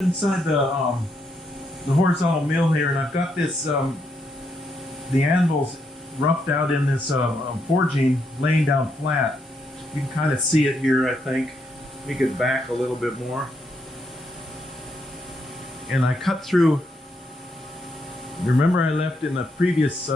Inside the horizontal mill here, and I've got this the anvils roughed out in this forging, laying down flat. You can kind of see it here, I think. Let me get back a little bit more. And I cut through. Remember, I left in the previous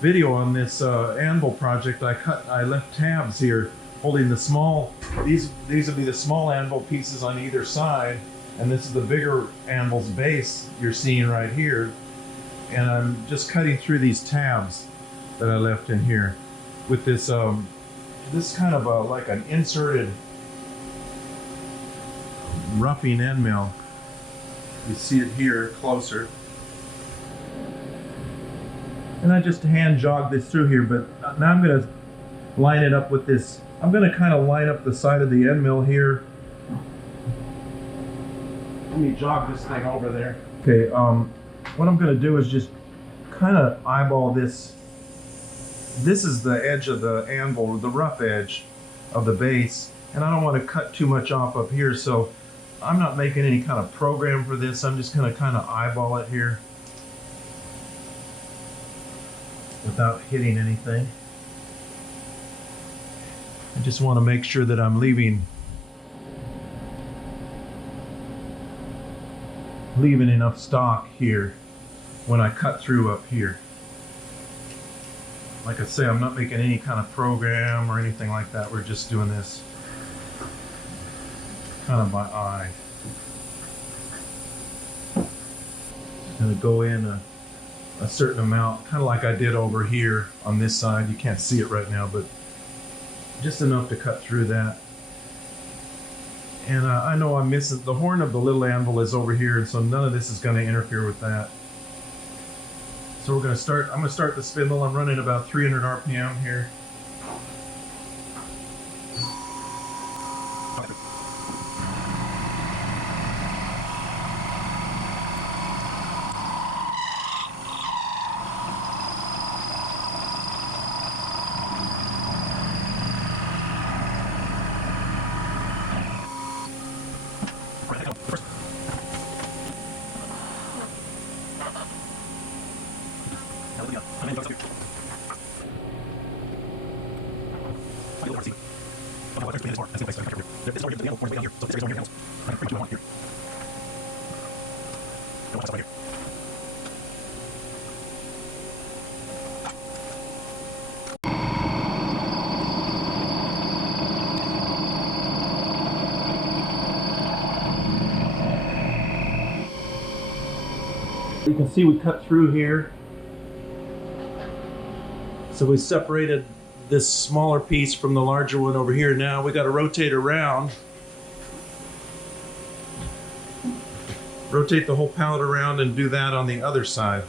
video on this anvil project. I left tabs here holding the small. These would be the small anvil pieces on either side. And this is the bigger anvil's base you're seeing right here. And I'm just cutting through these tabs that I left in here with this this kind of like an inserted roughing end mill. You see it here closer. And I just hand jog this through here, but now I'm going to line it up with this. I'm going to kind of line up the side of the end mill here. Let me jog this thing over there. Okay, what I'm going to do is just kind of eyeball this. This is the edge of the anvil, the rough edge of the base, and I don't want to cut too much off up here, so I'm not making any kind of program for this. I'm just going to kind of eyeball it here without hitting anything. I just want to make sure that I'm leaving enough stock here when I cut through up here. Like I say, I'm not making any kind of program or anything like that. We're just doing this kind of by eye. Just gonna go in a certain amount, kind of like I did over here on this side. You can't see it right now, but just enough to cut through that. And I know I'm missing the horn of the little anvil is over here, and so none of this is going to interfere with that. So we're going to start. I'm going to start the spindle. I'm running about 300 RPM here. You can see we cut through here. So we separated this smaller piece from the larger one over here. Now we got to rotate around. Rotate the whole pallet around and do that on the other side.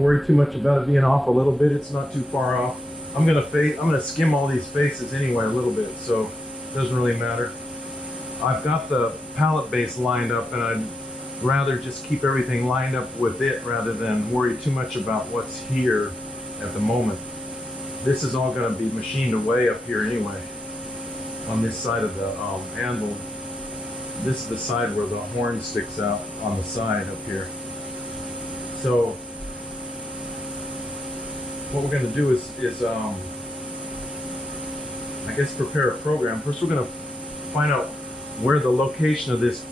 worry too much about it being off a little bit. It's not too far off. I'm gonna skim all these faces anyway a little bit, so it doesn't really matter. I've got the pallet base lined up, and I'd rather just keep everything lined up with it rather than worry too much about what's here at the moment. This is all going to be machined away up here anyway on this side of the anvil. This is the side where the horn sticks out on the side up here. So what we're going to do is I guess prepare a program. First we're going to find out where the location of this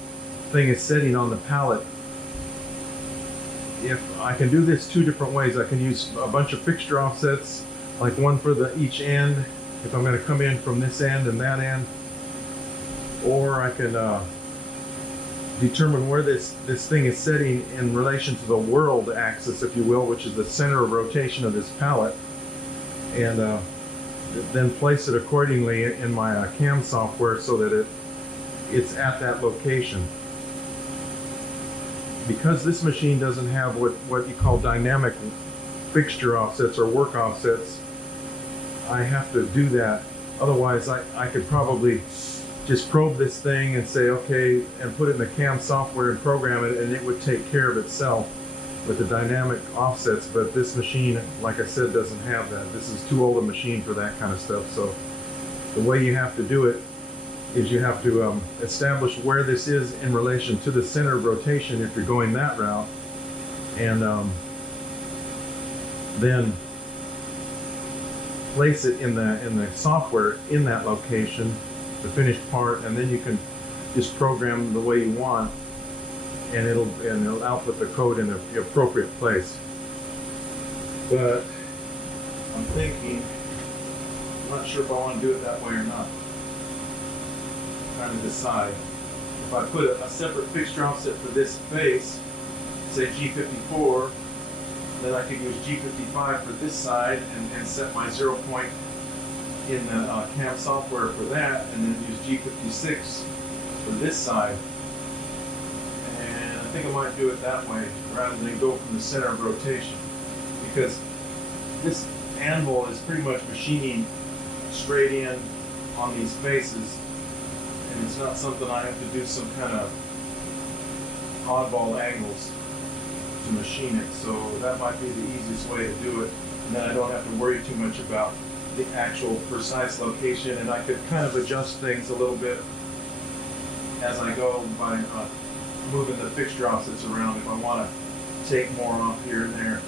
thing is sitting on the pallet. If I can do this two different ways, I can use a bunch of fixture offsets, like one for each end, if I'm going to come in from this end and that end, or I can determine where this thing is sitting in relation to the world axis, if you will, which is the center of rotation of this pallet, and then place it accordingly in my CAM software so that it's at that location. Because this machine doesn't have what you call dynamic fixture offsets or work offsets, I have to do that. Otherwise, I could probably just probe this thing and say, okay, and put it in the CAM software and program it, and it would take care of itself with the dynamic offsets. But this machine, like I said, doesn't have that. This is too old a machine for that kind of stuff. So the way you have to do it is you have to establish where this is in relation to the center of rotation if you're going that route, and then place it in the software in that location, the finished part, and then you can just program the way you want, and it'll output the code in the appropriate place. But I'm thinking, I'm not sure if I want to do it that way or not. Trying to decide. If I put a separate fixture offset for this face, say G54, then I could use G55 for this side and set my 0 point in the CAM software for that, and then use G56 for this side. And I think I might do it that way rather than go from the center of rotation, because this anvil is pretty much machining straight in on these faces. And it's not something I have to do some kind of oddball angles to machine it. So that might be the easiest way to do it. And then I don't have to worry too much about the actual precise location. And I could kind of adjust things a little bit as I go by moving the fixture offsets around if I want to take more off here and there.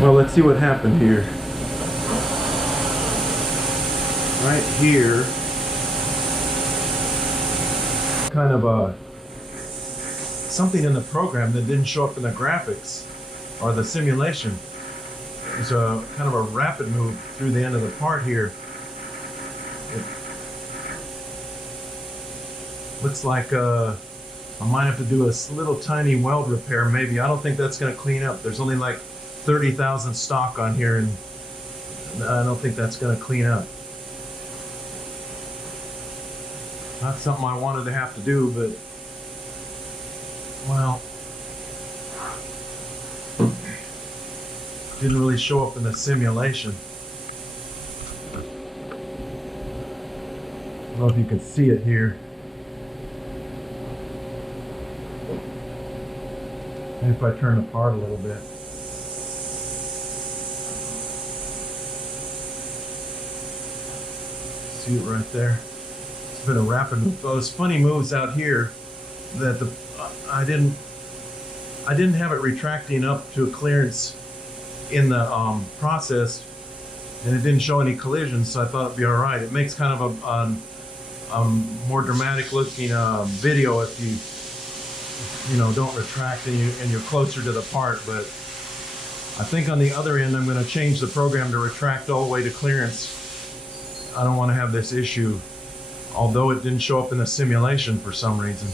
Well, let's see what happened here. Right here, kind of something in the program that didn't show up in the graphics or the simulation. There's a kind of a rapid move through the end of the part here. It looks like I might have to do a little tiny weld repair maybe. I don't think that's going to clean up. There's only like 30,000 stock on here, and I don't think that's going to clean up. Not something I wanted to have to do, but well, didn't really show up in the simulation. I don't know if you can see it here. And if I turn the part a little bit. See it right there? It's been a rapid move. Those funny moves out here that I didn't have it retracting up to a clearance in the process, and it didn't show any collisions, so I thought it'd be all right. It makes kind of a more dramatic looking video if you know, don't retract and you're closer to the part. But I think on the other end I'm going to change the program to retract all the way to clearance. I don't want to have this issue, although it didn't show up in the simulation for some reason.